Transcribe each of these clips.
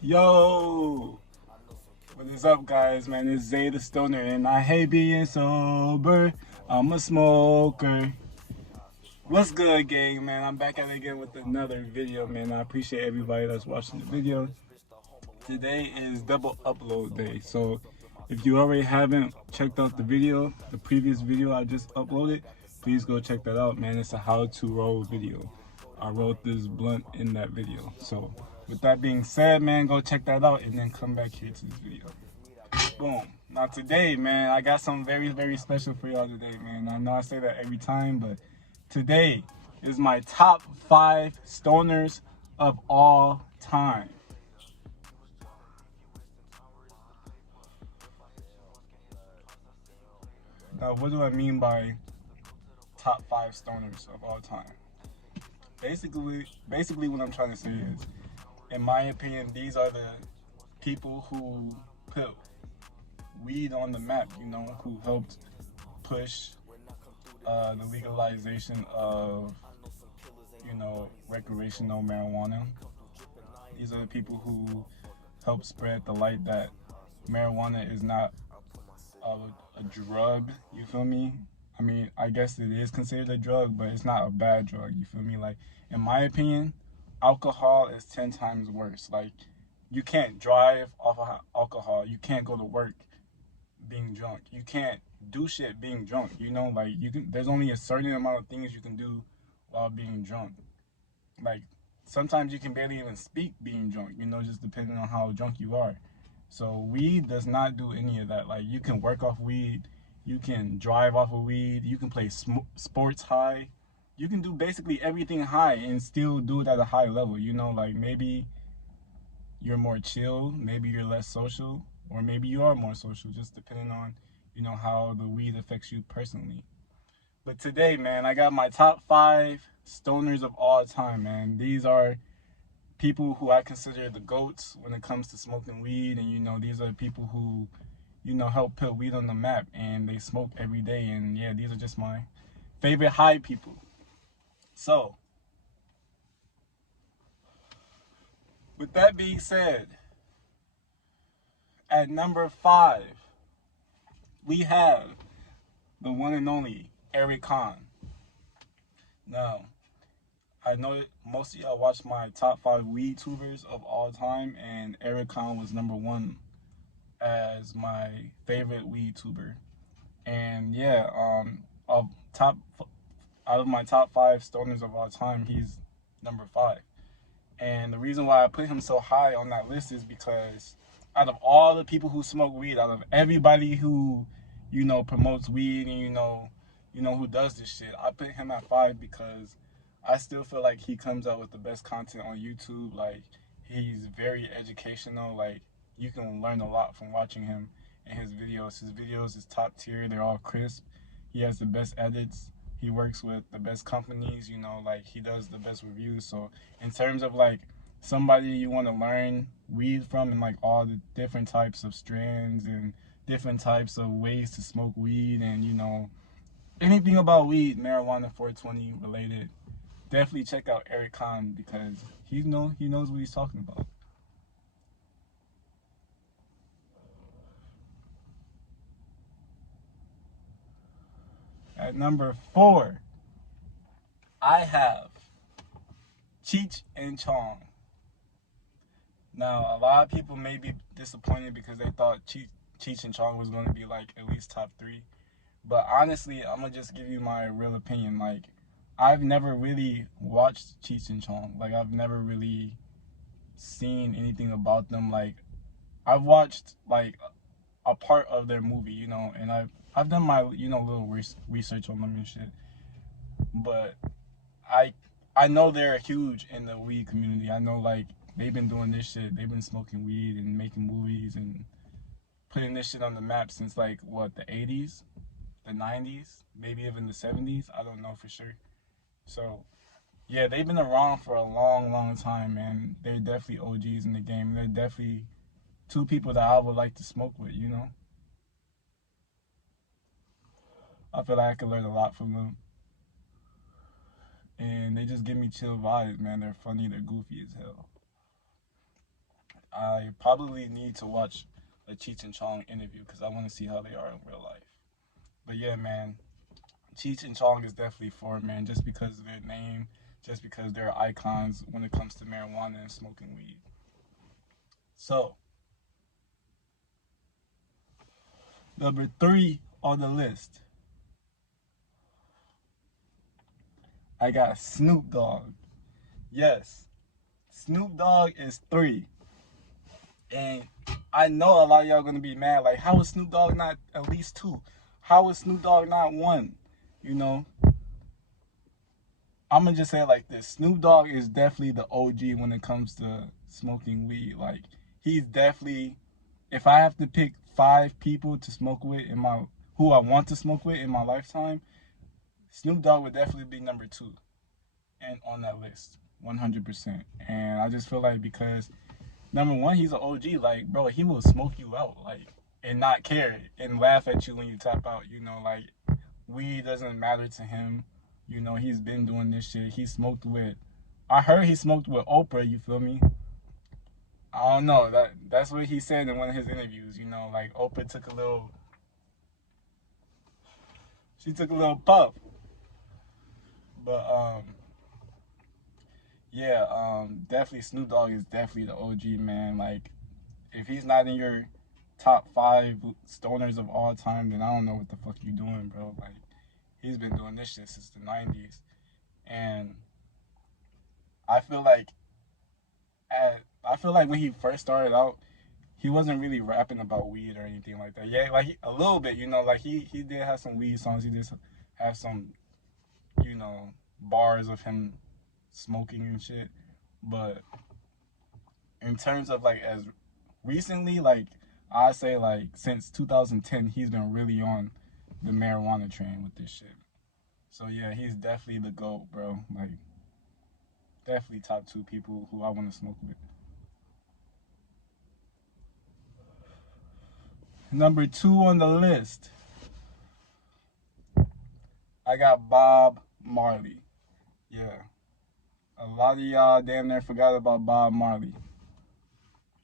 Yo, what is up, guys? Man, it's Zay the Stoner, and I hate being sober. I'm a smoker. What's good, gang? Man, I'm back at it again with another video, man. I appreciate everybody that's watching the video. Today is double upload day, so if you already haven't checked out the previous video I just uploaded, please go check that out, man. It's a how to roll video. I wrote this blunt in that video. So with that being said, man, go check that out and then come back here to this video. Boom. Now today, man, I got something very, very special for y'all today, man. I know I say that every time, but today is my top 5 stoners of all time. Now, what do I mean by top 5 stoners of all time? Basically what I'm trying to say is, in my opinion, these are the people who put weed on the map, who helped push the legalization of, recreational marijuana. These are the people who helped spread the light that marijuana is not a drug, you feel me? I mean, I guess it is considered a drug, but it's not a bad drug, you feel me? Like, in my opinion, alcohol is 10 times worse. Like, you can't drive off of alcohol. You can't go to work being drunk. You can't do shit being drunk, Like, there's only a certain amount of things you can do while being drunk. Like, sometimes you can barely even speak being drunk, just depending on how drunk you are. So weed does not do any of that. Like, you can work off weed, you can drive off of weed, you can play sports high, you can do basically everything high and still do it at a high level. Like, maybe you're more chill, maybe you're less social, or maybe you are more social, just depending on how the weed affects you personally. But today, man, I got my top 5 stoners of all time, man. These are people who I consider the GOATs when it comes to smoking weed. And, these are people who, help put weed on the map and they smoke every day. And yeah, these are just my favorite high people. So, with that being said, at number 5, we have the one and only Eric Khan. Now, I know most of y'all watch my top 5 weed tubers of all time, and Eric Khan was number 1 as my favorite weed tuber. And yeah, of top out of my top 5 stoners of all time, he's number 5. And the reason why I put him so high on that list is because out of all the people who smoke weed, out of everybody who promotes weed and who does this shit, I put him at 5 because I still feel like he comes out with the best content on YouTube. Like, he's very educational. Like, you can learn a lot from watching him and his videos. His videos is top tier. They're all crisp. He has the best edits. He works with the best companies, like, he does the best reviews. So in terms of like somebody you want to learn weed from, and like all the different types of strands and different types of ways to smoke weed, and anything about weed, marijuana, 420 related, definitely check out Eric Khan because he knows what he's talking about. At number 4, I have Cheech and Chong. Now, a lot of people may be disappointed because they thought Cheech and Chong was going to be like at least top 3. But honestly, I'm going to just give you my real opinion. Like, I've never really watched Cheech and Chong. Like, I've never really seen anything about them. Like, I've watched like a part of their movie, and I've done my little research on them and shit. But I I know they're huge in the weed community. I know, like, they've been doing this shit. They've been smoking weed and making movies and putting this shit on the map since, like, what, the 80s, the 90s, maybe even the 70s. I don't know for sure. So yeah, they've been around for a long, long time, man. They're definitely OGs in the game. They're definitely two people that I would like to smoke with. I feel like I could learn a lot from them. And they just give me chill vibes, man. They're funny, they're goofy as hell. I probably need to watch a Cheech and Chong interview because I want to see how they are in real life. But yeah, man, Cheech and Chong is definitely for it, man, just because of their name, just because they're icons when it comes to marijuana and smoking weed. So, number 3 on the list, I got Snoop Dogg. Yes, Snoop Dogg is 3. And I know a lot of y'all gonna be mad. Like, how is Snoop Dogg not at least 2? How is Snoop Dogg not 1? You know, I'm gonna just say it like this: Snoop Dogg is definitely the OG when it comes to smoking weed. Like, he's definitely. If I have to pick 5 people to smoke with in my who I want to smoke with in my lifetime, Snoop Dogg would definitely be number 2 and on that list, 100%. And I just feel like because number 1, he's an OG. Like, bro, he will smoke you out, like, and not care and laugh at you when you tap out. You know, like, weed doesn't matter to him. You know, he's been doing this shit. He smoked with. I heard he smoked with Oprah. You feel me? I don't know. That's what he said in one of his interviews. You know, like Oprah took a little. She took a little puff. But yeah, definitely Snoop Dogg is definitely the OG, man. Like, if he's not in your top 5 stoners of all time, then I don't know what the fuck you doing, bro. Like, he's been doing this shit since the 90s. And I feel like I feel like when he first started out, he wasn't really rapping about weed or anything like that. Yeah, like a little bit, you know, like he did have some weed songs. He did have some, you know, bars of him smoking and shit. But in terms of like as recently, like I say like since 2010, he's been really on the marijuana train with this shit. So yeah, he's definitely the GOAT, bro. Like, definitely top 2 people who I want to smoke with. Number 2 on the list, I got Bob Marley. Yeah, a lot of y'all damn near forgot about Bob Marley.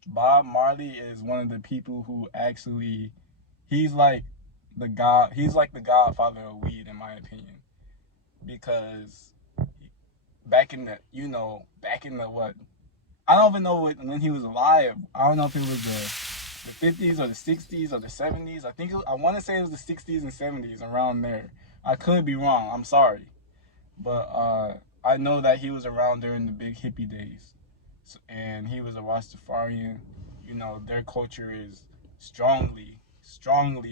Bob Marley is one of the people who actually, he's like he's like the godfather of weed in my opinion. Because back in the, back in the what? I don't even know when he was alive. I don't know if it was the 50s or the 60s or the 70s. I want to say it was the 60s and 70s, around there. I could be wrong. I'm sorry. But I know that he was around during the big hippie days. So, and he was a Rastafarian. You know, their culture is strongly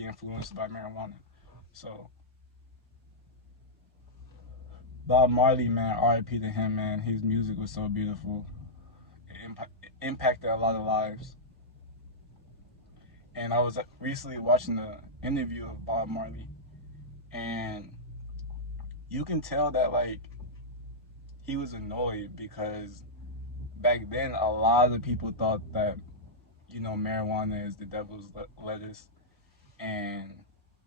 influenced by marijuana. So, Bob Marley, man, R.I.P. to him, man. His music was so beautiful. It impacted a lot of lives. And I was recently watching the interview of Bob Marley, and you can tell that like he was annoyed because back then a lot of people thought that marijuana is the devil's lettuce, and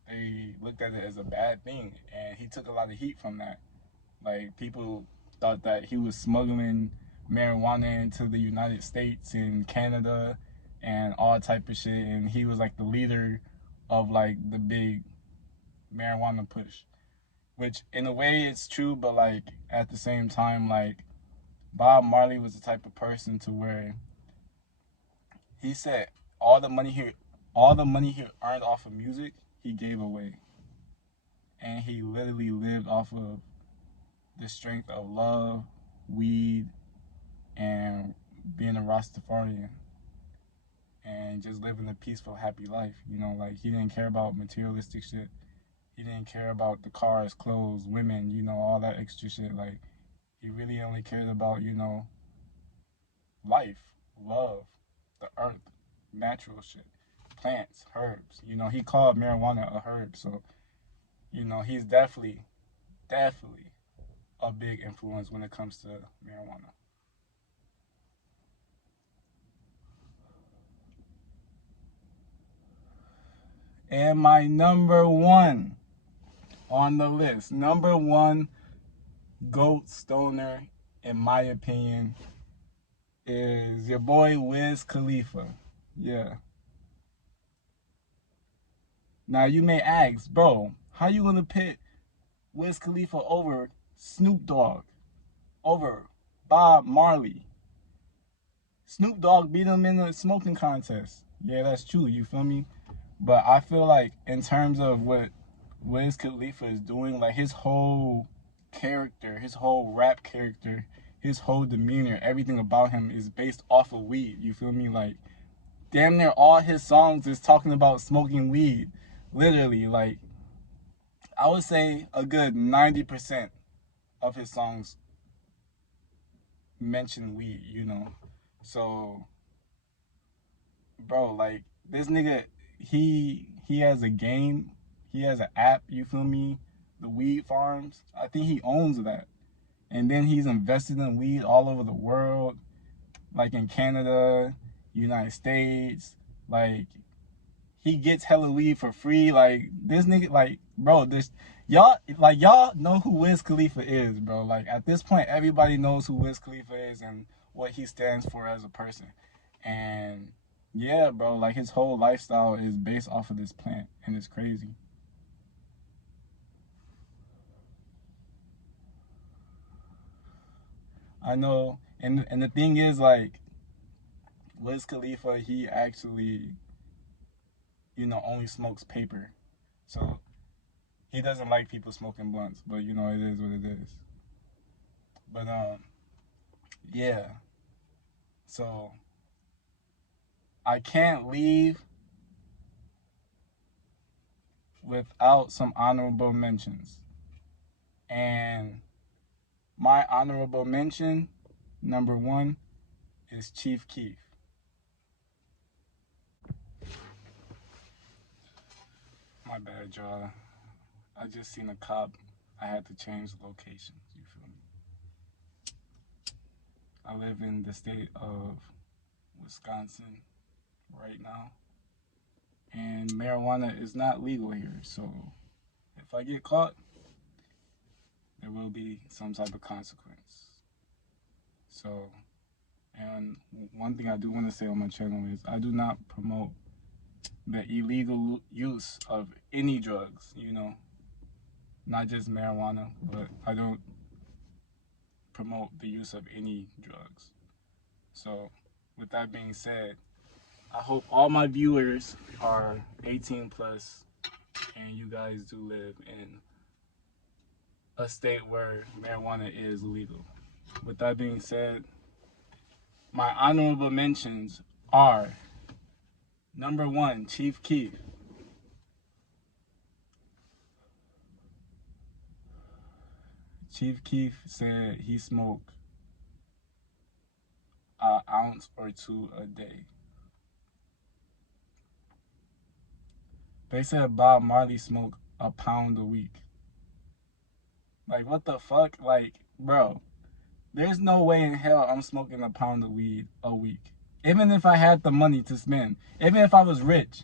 they looked at it as a bad thing, and he took a lot of heat from that. Like, people thought that he was smuggling marijuana into the United States and Canada and all type of shit, and he was like the leader of like the big marijuana push. Which in a way it's true, but like at the same time, like Bob Marley was the type of person to where he said all the money he earned off of music, he gave away. And he literally lived off of the strength of love, weed, and being a Rastafarian, and just living a peaceful, happy life. Like, he didn't care about materialistic shit. He didn't care about the cars, clothes, women, all that extra shit. Like, he really only cared about, life, love, the earth, natural shit, plants, herbs. He called marijuana a herb. So, he's definitely a big influence when it comes to marijuana. And my number 1 on the list, number 1 GOAT stoner, in my opinion, is your boy Wiz Khalifa. Yeah. Now you may ask, bro, how you gonna pit Wiz Khalifa over Snoop Dogg, over Bob Marley? Snoop Dogg beat him in a smoking contest. Yeah, that's true. You feel me? But I feel like in terms of what Wiz Khalifa is doing, like his whole character, his whole rap character, his whole demeanor, everything about him is based off of weed. You feel me? Like damn near all his songs is talking about smoking weed. Literally, like I would say a good 90% of his songs mention weed, you know. So, bro, like this nigga, he has a game, he has an app, you feel me? The weed farms. I think he owns that. And then he's invested in weed all over the world, like in Canada, United States, like he gets hella weed for free. Like this nigga, like bro, this y'all know who Wiz Khalifa is, bro. Like at this point, everybody knows who Wiz Khalifa is and what he stands for as a person. And yeah, bro, like his whole lifestyle is based off of this plant, and it's crazy. I know, and the thing is, like Wiz Khalifa, he actually, only smokes paper, so he doesn't like people smoking blunts. But it is what it is. But yeah. So I can't leave without some honorable mentions. And my honorable mention, number one, is Chief Keef. My bad, y'all. I just seen a cop. I had to change the locations. You feel me? I live in the state of Wisconsin right now. And marijuana is not legal here. So if I get caught, there will be some type of consequence. So, and one thing I do want to say on my channel is I do not promote the illegal use of any drugs, not just marijuana, but I don't promote the use of any drugs. So, with that being said, I hope all my viewers are 18 plus and you guys do live in a state where marijuana is legal. With that being said, my honorable mentions are number one, Chief Keef. Chief Keef said he smoked an ounce or two a day. They said Bob Marley smoked a pound a week. Like, what the fuck? Like, bro, there's no way in hell I'm smoking a pound of weed a week. Even if I had the money to spend, even if I was rich,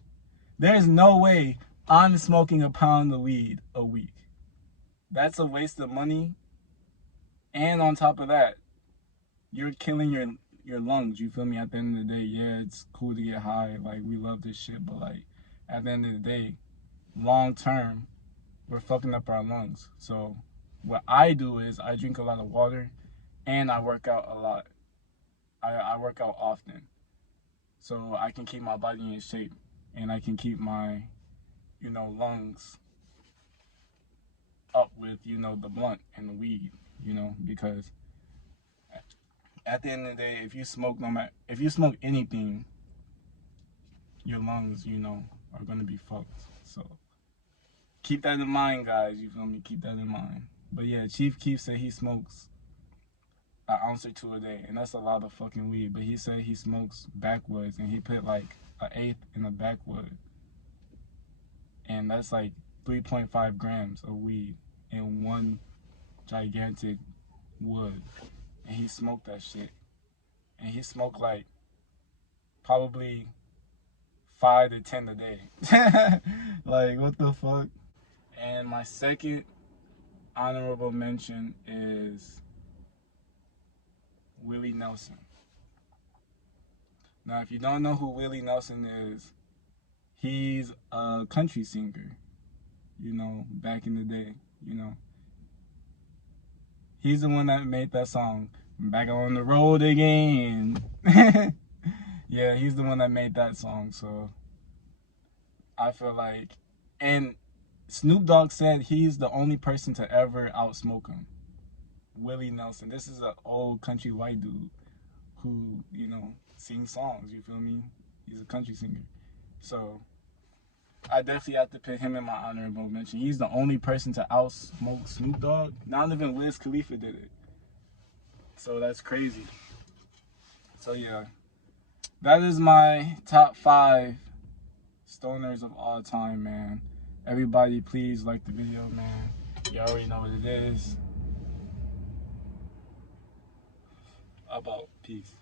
there's no way I'm smoking a pound of weed a week. That's a waste of money. And on top of that, you're killing your lungs. You feel me? At the end of the day, yeah, it's cool to get high. Like we love this shit, but like at the end of the day, long term, we're fucking up our lungs. So what I do is I drink a lot of water, and I work out a lot. I work out often, so I can keep my body in shape, and I can keep my lungs up with the blunt and the weed. Because at the end of the day, if you smoke, no matter if you smoke anything, your lungs, are gonna be fucked. So keep that in mind, guys. You feel me? Keep that in mind. But yeah, Chief Keef said he smokes an ounce or two a day, and that's a lot of fucking weed. But he said he smokes backwoods, and he put like an eighth in a backwood, and that's like 3.5 grams of weed in one gigantic wood, and he smoked that shit, and he smoked like probably 5 to 10 a day. Like what the fuck? And my second honorable mention is Willie Nelson. Now, if you don't know who Willie Nelson is, he's a country singer, you know, back in the day, you know. He's the one that made that song, Back on the Road Again. Yeah, he's the one that made that song, so I feel like, and Snoop Dogg said he's the only person to ever outsmoke him. Willie Nelson. This is an old country white dude who, you know, sings songs, you feel me? He's a country singer. So I definitely have to put him in my honorable mention. He's the only person to outsmoke Snoop Dogg. Not even Wiz Khalifa did it. So that's crazy. So yeah, that is my top 5 stoners of all time, man. Everybody, please like the video, man. You already know what it is. About peace.